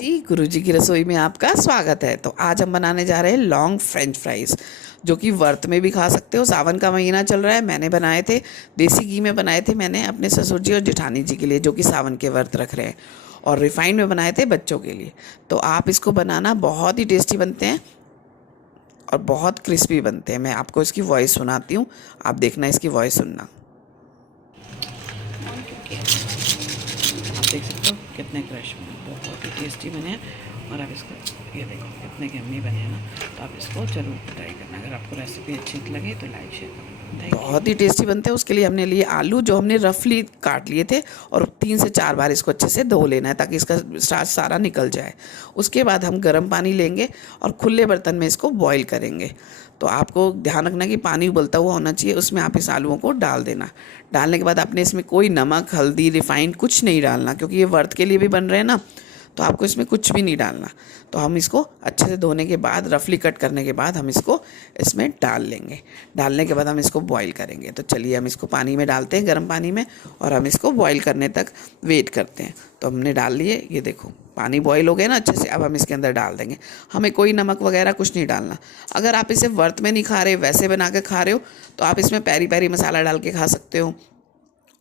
जी, गुरुजी की रसोई में आपका स्वागत है। तो आज हम बनाने जा रहे हैं लॉन्ग फ्रेंच फ्राइज़, जो कि व्रत में भी खा सकते हो। सावन का महीना चल रहा है। मैंने बनाए थे, देसी घी में बनाए थे मैंने अपने ससुर जी और जेठानी जी के लिए, जो कि सावन के व्रत रख रहे हैं, और रिफाइंड में बनाए थे बच्चों के लिए। तो आप इसको बनाना, बहुत ही टेस्टी बनते हैं और बहुत क्रिस्पी बनते हैं। मैं आपको इसकी वॉइस सुनाती हूँ, आप देखना, इसकी वॉइस सुनना। आप देख सकते हो कितने क्रश बने, बहुत ही टेस्टी बने हैं। और आप इसको, ये देखो कितने यम्मी बने हैं ना। तो आप इसको ज़रूर ट्राई करना। अगर आपको रेसिपी अच्छी लगे तो लाइक शेयर करना। बहुत ही टेस्टी बनते हैं। उसके लिए हमने लिए आलू, जो हमने रफली काट लिए थे, और 3 से 4 बार इसको अच्छे से धो लेना है ताकि इसका स्टार्च सारा निकल जाए। उसके बाद हम गर्म पानी लेंगे और खुले बर्तन में इसको बॉईल करेंगे। तो आपको ध्यान रखना कि पानी उबलता हुआ होना चाहिए, उसमें आप इस आलूओं को डाल देना। डालने के बाद आपने इसमें कोई नमक, हल्दी, रिफाइंड कुछ नहीं डालना, क्योंकि ये व्रत के लिए भी बन रहे हैं ना, तो आपको इसमें कुछ भी नहीं डालना। तो हम इसको अच्छे से धोने के बाद, रफली कट करने के बाद हम इसको इसमें डाल लेंगे। डालने के बाद हम इसको बॉईल करेंगे। तो चलिए हम इसको पानी में डालते हैं, गर्म पानी में, और हम इसको बॉईल करने तक वेट करते हैं। तो हमने डाल लिए, ये देखो पानी बॉईल हो गया ना अच्छे से। अब हम इसके अंदर डाल देंगे। हमें कोई नमक वगैरह कुछ नहीं डालना। अगर आप इसे व्रत में नहीं खा रहे, वैसे बना के खा रहे हो, तो आप इसमें पेरी पेरी मसाला डाल के खा सकते हो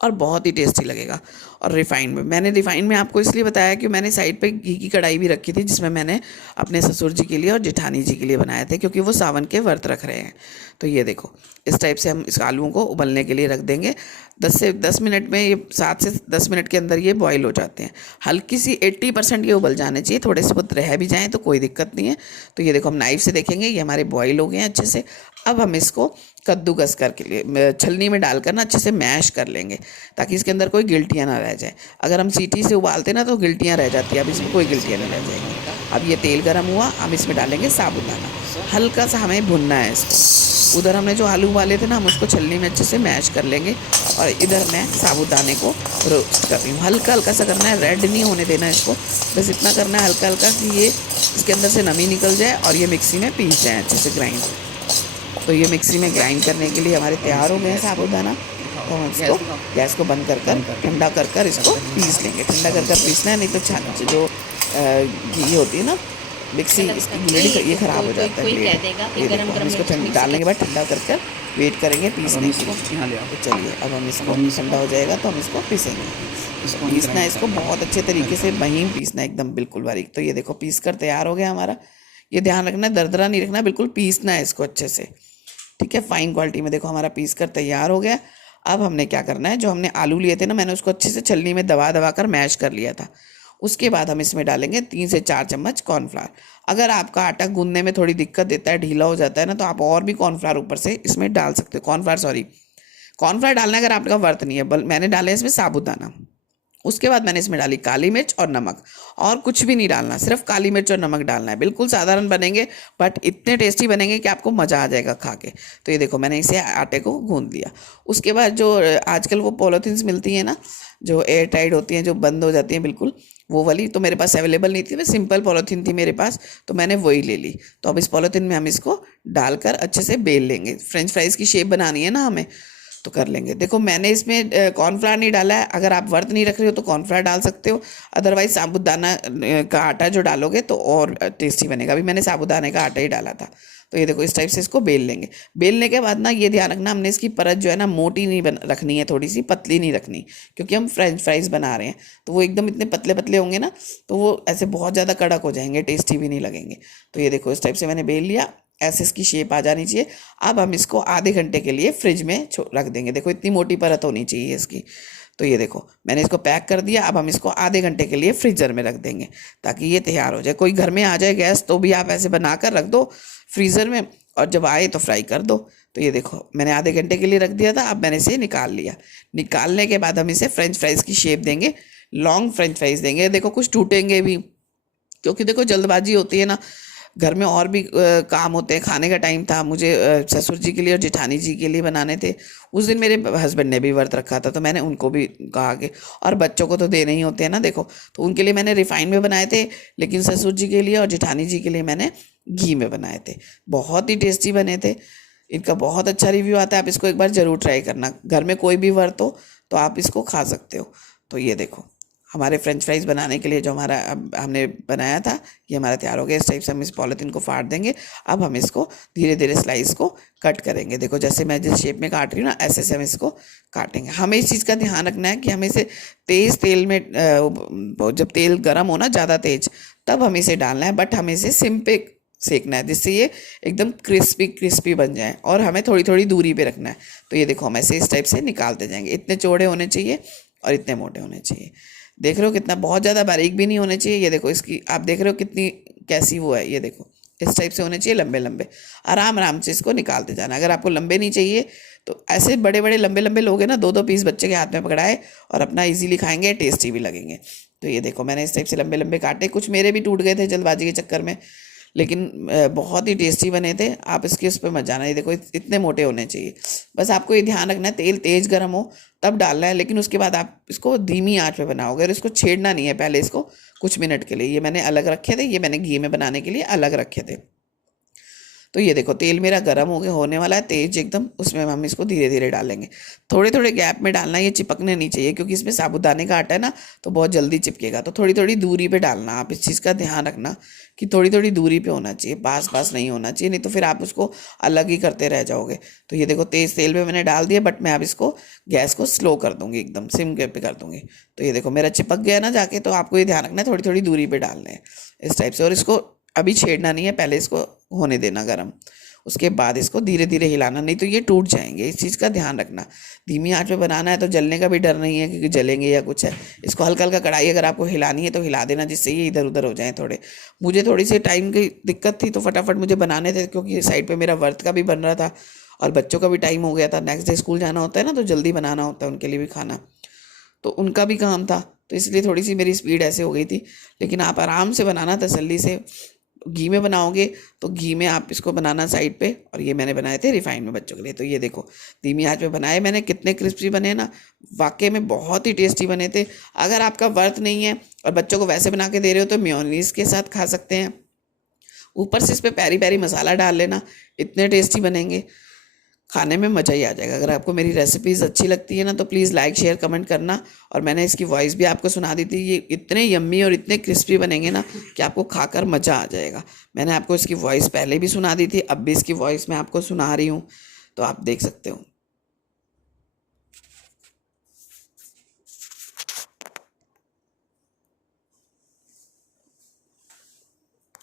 और बहुत ही टेस्टी लगेगा। और रिफाइंड में, मैंने रिफाइंड में आपको इसलिए बताया कि मैंने साइड पे घी की कढ़ाई भी रखी थी, जिसमें मैंने अपने ससुर जी के लिए और जेठानी जी के लिए बनाए थे, क्योंकि वो सावन के व्रत रख रहे हैं। तो ये देखो, इस टाइप से हम इस आलूओं को उबलने के लिए रख देंगे। 10 मिनट में, ये 7 से 10 मिनट के अंदर ये बॉईल हो जाते हैं। हल्की सी 80% ये उबल जाने चाहिए, थोड़े से बहुत रह भी जाएँ तो कोई दिक्कत नहीं है। तो ये देखो, हम नाइफ से देखेंगे, ये हमारे बॉईल हो गए हैं अच्छे से। अब हम इसको कद्दूकस करके लिए छलनी में डालकर ना अच्छे से मैश कर लेंगे, ताकि इसके अंदर कोई गिल्टियाँ ना रह जाए। अगर हम सीटी से उबालते ना तो गिल्टियाँ रह जाती है, अब इसमें कोई गिल्टियाँ नहीं रह जाएंगी। अब ये तेल गर्म हुआ, हम इसमें डालेंगे साबुदाना। हल्का सा हमें भुनना है इसको। उधर हमने जो आलू उबाले थे ना, हम उसको छलनी में अच्छे से मैश कर लेंगे, और इधर मैं साबुदाने को रोस्ट कर रही हूँ। हल्का हल्का सा करना है, रेड नहीं होने देना इसको, बस इतना करना है हल्का हल्का कि ये इसके अंदर से नमी निकल जाए और ये मिक्सी में पीस जाए अच्छे से ग्राइंड। तो ये मिक्सी में ग्राइंड करने के लिए हमारे तैयार हो गए हैं साबुदाना। तो हम इसको गैस को बंद कर ठंडा कर इसको पीस लेंगे। ठंडा कर पीसना है, नहीं तो छान जो घी होती है ना, मिक्सी इसकी ब्लेड, ये ख़राब हो जाता है ब्लेड। ये देखो, हम इसको डालने के बाद ठंडा कर वेट करेंगे पीसने के लिए। तो चलिए, अब हम इसको ठंडा हो जाएगा तो हम इसको पीसेंगे। पीसना है इसको बहुत अच्छे तरीके से, महीन पीसना है, एकदम बिल्कुल बारीक। तो ये देखो, पीस कर तैयार हो गया हमारा। ये ध्यान रखना है, दरदरा नहीं रखना, बिल्कुल पीसना है इसको अच्छे से, ठीक है, फाइन क्वालिटी में। देखो हमारा पीस कर तैयार हो गया। अब हमने क्या करना है, जो हमने आलू लिए थे ना, मैंने उसको अच्छे से छलनी में दबा दबा कर मैश कर लिया था। उसके बाद हम इसमें डालेंगे 3 से 4 चम्मच कॉर्नफ्लावर। अगर आपका आटा गूंदने में थोड़ी दिक्कत देता है, ढीला हो जाता है ना, तो आप और भी कॉर्नफ्लावर ऊपर से इसमें डाल सकते हो। कॉर्नफ्लावर डालना है अगर आपका वर्त नहीं है। मैंने डाले इसमें साबुदाना। उसके बाद मैंने इसमें डाली काली मिर्च और नमक, और कुछ भी नहीं डालना, सिर्फ काली मिर्च और नमक डालना है। बिल्कुल साधारण बनेंगे, बट इतने टेस्टी बनेंगे कि आपको मज़ा आ जाएगा खा के। तो ये देखो, मैंने इसे आटे को गूंद लिया। उसके बाद जो आजकल वो पॉलीथीन्स मिलती हैं ना, जो एयर टाइट होती हैं, जो बंद हो जाती हैं बिल्कुल, वो वाली तो मेरे पास अवेलेबल नहीं थी, वो सिंपल पॉलीथीन थी मेरे पास, तो मैंने वही ले ली। तो अब इस पॉलीथीन में हम इसको डालकर अच्छे से बेल लेंगे। फ्रेंच फ्राइज़ की शेप बनानी है ना हमें, तो कर लेंगे। देखो, मैंने इसमें कॉर्नफ्लावर नहीं डाला है। अगर आप व्रत नहीं रख रहे हो तो कॉर्नफ्लावर डाल सकते हो, अदरवाइज साबुदाना का आटा जो डालोगे तो और टेस्टी बनेगा। अभी मैंने साबुदाने का आटा ही डाला था। तो ये देखो, इस टाइप से इसको बेल लेंगे। बेलने के बाद ना, ये ध्यान रखना, हमने इसकी परत जो है ना, मोटी नहीं रखनी है, थोड़ी सी पतली नहीं रखनी, क्योंकि हम फ्रेंच फ्राइज़ बना रहे हैं। तो वो एकदम इतने पतले पतले होंगे ना, तो वो ऐसे बहुत ज़्यादा कड़क हो जाएंगे, टेस्टी भी नहीं लगेंगे। तो ये देखो, इस टाइप से मैंने बेल लिया, ऐसे इसकी शेप आ जानी चाहिए। अब हम इसको आधे घंटे के लिए फ्रिज में रख देंगे। देखो, इतनी मोटी परत होनी चाहिए इसकी। तो ये देखो, मैंने इसको पैक कर दिया। अब हम इसको आधे घंटे के लिए फ्रीज़र में रख देंगे, ताकि ये तैयार हो जाए। कोई घर में आ जाए गेस्ट, तो भी आप ऐसे बना कर रख दो फ्रीज़र में, और जब आए तो फ्राई कर दो। तो ये देखो, मैंने आधे घंटे के लिए रख दिया था। अब मैंने इसे निकाल लिया। निकालने के बाद हम इसे फ्रेंच फ्राइज़ की शेप देंगे, लॉन्ग फ्रेंच फ्राइज़ देंगे। देखो, कुछ टूटेंगे भी, क्योंकि देखो जल्दबाजी होती है ना, घर में और भी काम होते हैं। खाने का टाइम था, मुझे ससुर जी के लिए और जेठानी जी के लिए बनाने थे। उस दिन मेरे हस्बैंड ने भी व्रत रखा था, तो मैंने उनको भी कहा कि, और बच्चों को तो देने ही होते हैं ना, देखो, तो उनके लिए मैंने रिफाइंड में बनाए थे, लेकिन ससुर जी के लिए और जेठानी जी के लिए मैंने घी में बनाए थे। बहुत ही टेस्टी बने थे। इनका बहुत अच्छा रिव्यू आता है, आप इसको एक बार ज़रूर ट्राई करना। घर में कोई भी व्रत हो तो आप इसको खा सकते हो। तो ये देखो, हमारे फ्रेंच फ्राइज़ बनाने के लिए जो हमारा अब हमने बनाया था, ये हमारा तैयार हो गया। इस टाइप से हम इस पॉलीथीन को फाड़ देंगे। अब हम इसको धीरे धीरे स्लाइस को कट करेंगे। देखो जैसे मैं जिस शेप में काट रही हूँ ना, ऐसे से हम इसको काटेंगे। हमें इस चीज़ का ध्यान रखना है कि हमें इसे तेज़ तेल में जब तेल गर्म हो ना ज़्यादा तेज, तब हमें इसे डालना है, बट हमें इसे सिम पे सेकना है, जिससे ये एकदम क्रिस्पी क्रिस्पी बन जाए। और हमें थोड़ी थोड़ी दूरी पे रखना है। तो ये देखो हम ऐसे इस टाइप से निकालते जाएंगे। इतने चौड़े होने चाहिए और इतने मोटे होने चाहिए। देख रहे हो कितना, बहुत ज़्यादा बारीक भी नहीं होने चाहिए। ये देखो इसकी, आप देख रहे हो कितनी कैसी वो है। ये देखो इस टाइप से होने चाहिए, लंबे लंबे। आराम आराम से इसको निकालते जाना। अगर आपको लंबे नहीं चाहिए तो ऐसे बड़े बड़े लंबे लंबे लोगे ना, दो दो पीस बच्चे के हाथ में पकड़ाए और अपना इजीली खाएंगे, टेस्टी भी लगेंगे। तो ये देखो मैंने इस टाइप से लंबे लंबे काटे। कुछ मेरे भी टूट गए थे जल्दबाजी के चक्कर में, लेकिन बहुत ही टेस्टी बने थे। आप इसके उस पर मत जाना। ये देखो इतने मोटे होने चाहिए। बस आपको ये ध्यान रखना है तेल तेज़ गर्म हो तब डालना है, लेकिन उसके बाद आप इसको धीमी आंच पे बनाओगे और इसको छेड़ना नहीं है पहले इसको कुछ मिनट के लिए। ये मैंने अलग रखे थे, ये मैंने घी में बनाने के लिए अलग रखे थे। तो ये देखो तेल मेरा गर्म हो गया, होने वाला है तेज एकदम। उसमें हम इसको धीरे धीरे डालेंगे। थोड़े थोड़े गैप में डालना, ये चिपकने नहीं चाहिए क्योंकि इसमें साबूदाने का आटा है ना, तो बहुत जल्दी चिपकेगा। तो थोड़ी थोड़ी दूरी पे डालना। आप इस चीज़ का ध्यान रखना कि थोड़ी थोड़ी दूरी पे होना चाहिए, पास पास नहीं होना चाहिए, नहीं तो फिर आप उसको अलग ही करते रह जाओगे। तो ये देखो तेज़ तेल में मैंने डाल दिया, बट मैं अब इसको गैस को स्लो कर दूंगी, एकदम सिम पे कर दूंगी। तो ये देखो मेरा चिपक गया ना जाके। तो आपको ये ध्यान रखना है थोड़ी थोड़ी दूरी पे डालने हैं इस टाइप से। और इसको अभी छेड़ना नहीं है, पहले इसको होने देना गर्म, उसके बाद इसको धीरे धीरे हिलाना, नहीं तो ये टूट जाएंगे। इस चीज़ का ध्यान रखना। धीमी आंच पे बनाना है तो जलने का भी डर नहीं है क्योंकि जलेंगे या कुछ है। इसको हल्का हल्का कढ़ाई अगर आपको हिलानी है तो हिला देना, जिससे ये इधर उधर हो जाए थोड़े। मुझे थोड़ी सी टाइम की दिक्कत थी तो फटाफट मुझे बनाने थे, क्योंकि साइड पे मेरा वर्क का भी बन रहा था और बच्चों का भी टाइम हो गया था। नेक्स्ट डे स्कूल जाना होता है ना, तो जल्दी बनाना होता है उनके लिए भी खाना, तो उनका भी काम था। तो इसलिए थोड़ी सी मेरी स्पीड ऐसे हो गई थी। लेकिन आप आराम से बनाना तसल्ली से। घी में बनाओगे तो घी में आप इसको बनाना साइड पे। और ये मैंने बनाए थे रिफाइंड में बच्चों के लिए। तो ये देखो धीमी आंच पे बनाए मैंने, कितने क्रिस्पी बने ना, वाकई में बहुत ही टेस्टी बने थे। अगर आपका वर्थ नहीं है और बच्चों को वैसे बना के दे रहे हो तो मेयोनीज के साथ खा सकते हैं। ऊपर से इस पर पेरी पेरी मसाला डाल लेना, इतने टेस्टी बनेंगे, खाने में मज़ा ही आ जाएगा। अगर आपको मेरी रेसिपीज़ अच्छी लगती है ना तो प्लीज़ लाइक शेयर कमेंट करना। और मैंने इसकी वॉइस भी आपको सुना दी थी। ये इतने यम्मी और इतने क्रिस्पी बनेंगे ना कि आपको खाकर मज़ा आ जाएगा। मैंने आपको इसकी वॉइस पहले भी सुना दी थी, अब भी इसकी वॉइस मैं आपको सुना रही हूँ, तो आप देख सकते हो।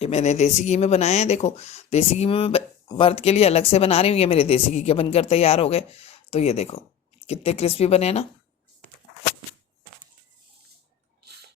ये मैंने देसी घी में बनाए हैं। देखो देसी घी में मैं व्रत के लिए अलग से बना रही हूँ। ये मेरे देसी घी के बनकर तैयार हो गए। तो ये देखो कितने क्रिस्पी बने ना।